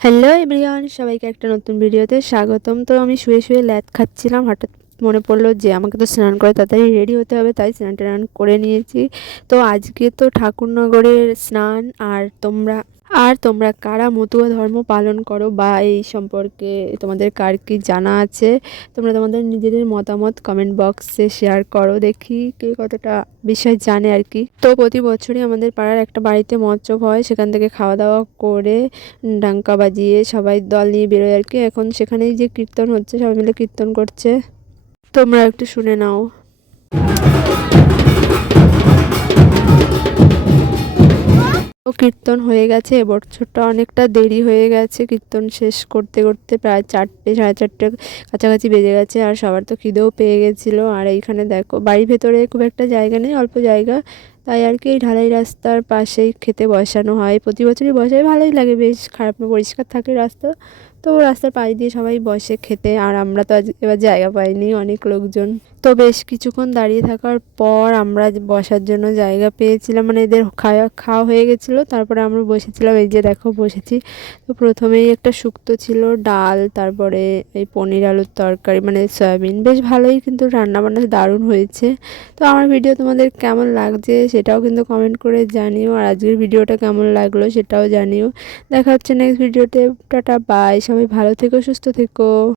Hello everyone, সবাইকে একটা নতুন ভিডিওতে স্বাগতম। তো আমি শুয়ে শুয়ে ল্যাদ খাচ্ছিলাম, হঠাৎ মনে পড়লো যে আমাকে তো স্নান করে তাড়াতাড়ি রেডি হতে হবে, তাই স্নান টান করে নিয়েছি। তো আজকে তো ঠাকুরনগরের স্নান। আর তোমরা কারা মতুয়া ধর্ম পালন করো বা এই সম্পর্কে তোমাদের কার কি জানা আছে, তোমরা তোমাদের নিজেদের মতামত কমেন্ট বক্সে শেয়ার করো, দেখি কে কতটা বিষয় জানে আর কি। তো প্রতি বছরই আমাদের পাড়ার একটা বাড়িতে মৎসব হয়, সেখান থেকে খাওয়া দাওয়া করে ডাঙ্কা বাজিয়ে সবাই দল নিয়ে বেরোয় আর কি। এখন সেখানেই যে কীর্তন হচ্ছে, সবাই মিলে কীর্তন করছে, তোমরা একটু শুনে নাও। ও কীর্তন হয়ে গেছে, এবছরটা অনেকটা দেরি হয়ে গেছে, কীর্তন শেষ করতে করতে প্রায় 4টে সাড়ে 4টে কাছাকাছি বেজে গেছে। আর সবার তো খিদেও পেয়ে গেছিলো। আর এইখানে দেখো, বাড়ির ভেতরে খুব একটা জায়গা নেই, অল্প জায়গা, তাই আর কি এই ঢালাই রাস্তার পাশেই খেতে বসানো হয়। প্রতি বছরই বসায়, ভালোই লাগে, বেশ খারাপ না, পরিষ্কার থাকে রাস্তা। তো রাস্তার পাশ দিয়ে সবাই বসে খেতে। আর আমরা তো আজ এবার জায়গা পাইনি, অনেক লোকজন। তো বেশ কিছুক্ষণ দাঁড়িয়ে থাকার পর আমরা বসার জন্য জায়গা পেয়েছিলাম, মানে এদের খাওয়া খাওয়া হয়ে গেছিলো, তারপরে আমরা বসেছিলাম। এই যে দেখো বসেছি। তো প্রথমেই একটা শুক্তো ছিল, ডাল, তারপরে এই পনির আলুর তরকারি মানে সয়াবিন, বেশ ভালোই কিন্তু রান্নাবান্না দারুণ হয়েছে। তো আমার ভিডিও তোমাদের কেমন লাগছে সেটাও কিন্তু কমেন্ট করে জানিও, আর আজকের ভিডিওটা কেমন লাগলো সেটাও জানিও। দেখা হচ্ছে নেক্সট ভিডিওতে। টাটা বাই, সবাই ভালো থেকো, সুস্থ থেকো।